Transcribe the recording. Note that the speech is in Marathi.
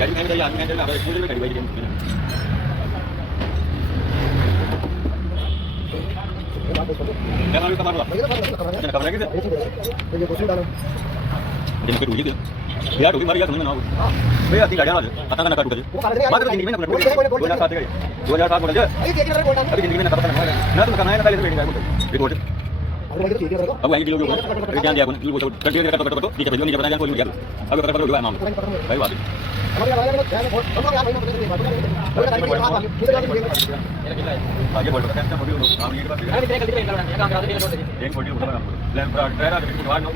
Jadi kami dari angin dan ada kulit dari bayi ini. Jangan lupa kamar lah. Jangan kamar lagi tu. Jadi kedua gitu. Biar dulu mari ya teman-teman aku. Biar tidak ada lagi. Katakan nak dulu. Mata tu tinggi mana pun. 2007 aja. 2007 bulan je. Tapi tinggi mana tak pernah. Nah tu kerana tadi tu begini aku. Itu aja. Aku yang dulu kerjaan dia pun dulu kerja dia kata-kata di kerja ni jabatan yang kau ini dia. Aku kata-kata dulu amam. Baik wadi. आगे बढ़ सकते हैं मोटी काम ये बात है एक मोटी उठा ना लेन पर ट्रेरा के कुछ वार नो